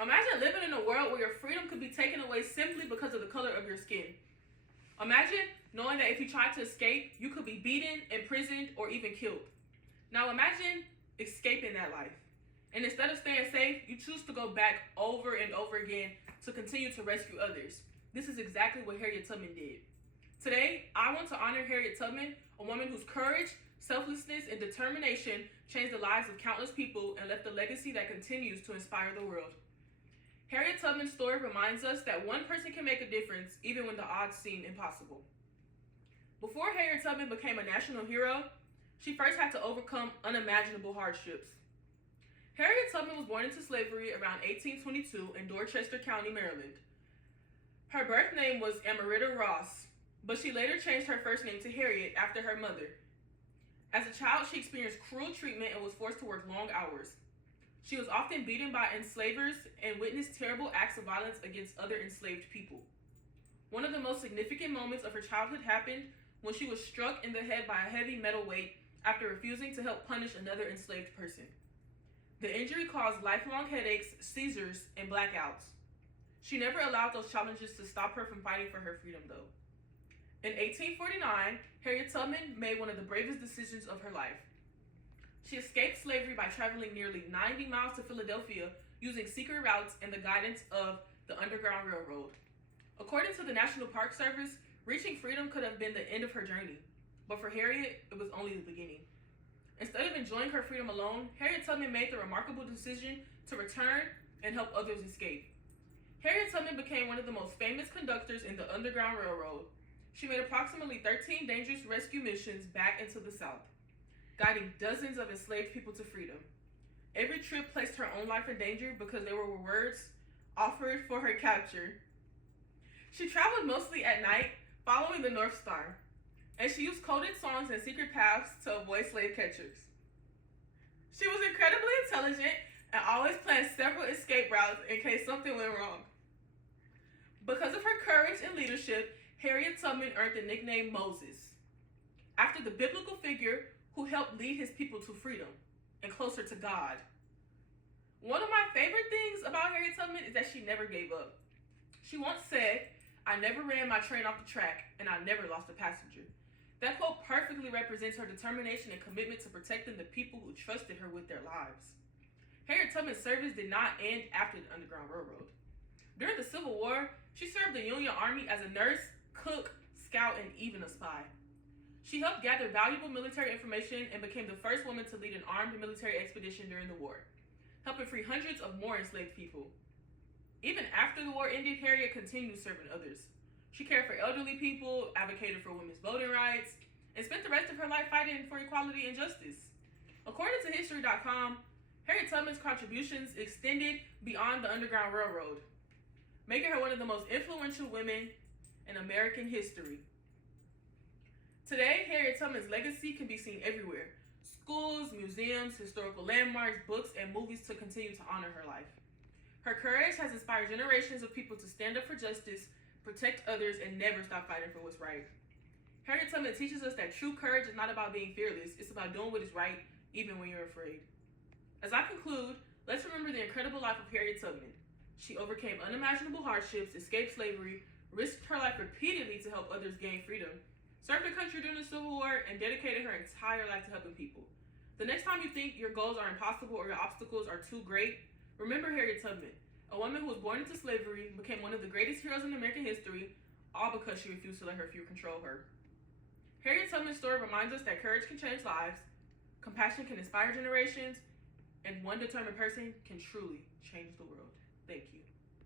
Imagine living in a world where your freedom could be taken away simply because of the color of your skin. Imagine knowing that if you tried to escape, you could be beaten, imprisoned, or even killed. Now imagine escaping that life. And instead of staying safe, you choose to go back over and over again to continue to rescue others. This is exactly what Harriet Tubman did. Today, I want to honor Harriet Tubman, a woman whose courage, selflessness, and determination changed the lives of countless people and left a legacy that continues to inspire the world. Harriet Tubman's story reminds us that one person can make a difference even when the odds seem impossible. Before Harriet Tubman became a national hero, she first had to overcome unimaginable hardships. Harriet Tubman was born into slavery around 1822 in Dorchester County, Maryland. Her birth name was Amarita Ross, but she later changed her first name to Harriet after her mother. As a child, she experienced cruel treatment and was forced to work long hours. She was often beaten by enslavers and witnessed terrible acts of violence against other enslaved people. One of the most significant moments of her childhood happened when she was struck in the head by a heavy metal weight after refusing to help punish another enslaved person. The injury caused lifelong headaches, seizures, and blackouts. She never allowed those challenges to stop her from fighting for her freedom, though. In 1849, Harriet Tubman made one of the bravest decisions of her life. She escaped slavery by traveling nearly 90 miles to Philadelphia using secret routes and the guidance of the Underground Railroad. According to the National Park Service, reaching freedom could have been the end of her journey, but for Harriet, it was only the beginning. Instead of enjoying her freedom alone, Harriet Tubman made the remarkable decision to return and help others escape. Harriet Tubman became one of the most famous conductors in the Underground Railroad. She made approximately 13 dangerous rescue missions back into the South, guiding dozens of enslaved people to freedom. Every trip placed her own life in danger because there were rewards offered for her capture. She traveled mostly at night, following the North Star, and she used coded songs and secret paths to avoid slave catchers. She was incredibly intelligent and always planned several escape routes in case something went wrong. Because of her courage and leadership, Harriet Tubman earned the nickname Moses, after the biblical figure who helped lead his people to freedom and closer to God. One of my favorite things about Harriet Tubman is that she never gave up. She once said, "I never ran my train off the track, and I never lost a passenger." That quote perfectly represents her determination and commitment to protecting the people who trusted her with their lives. Harriet Tubman's service did not end after the Underground Railroad. During the Civil War, she served the Union Army as a nurse, cook, scout, and even a spy. She helped gather valuable military information and became the first woman to lead an armed military expedition during the war, helping free hundreds of more enslaved people. Even after the war ended, Harriet continued serving others. She cared for elderly people, advocated for women's voting rights, and spent the rest of her life fighting for equality and justice. According to History.com, Harriet Tubman's contributions extended beyond the Underground Railroad, making her one of the most influential women in American history. Today, Harriet Tubman's legacy can be seen everywhere. Schools, museums, historical landmarks, books, and movies to continue to honor her life. Her courage has inspired generations of people to stand up for justice, protect others, and never stop fighting for what's right. Harriet Tubman teaches us that true courage is not about being fearless, it's about doing what is right, even when you're afraid. As I conclude, let's remember the incredible life of Harriet Tubman. She overcame unimaginable hardships, escaped slavery, risked her life repeatedly to help others gain freedom, served her country during the Civil War, and dedicated her entire life to helping people. The next time you think your goals are impossible or your obstacles are too great, remember Harriet Tubman, a woman who was born into slavery, became one of the greatest heroes in American history, all because she refused to let her fear control her. Harriet Tubman's story reminds us that courage can change lives, compassion can inspire generations, and one determined person can truly change the world. Thank you.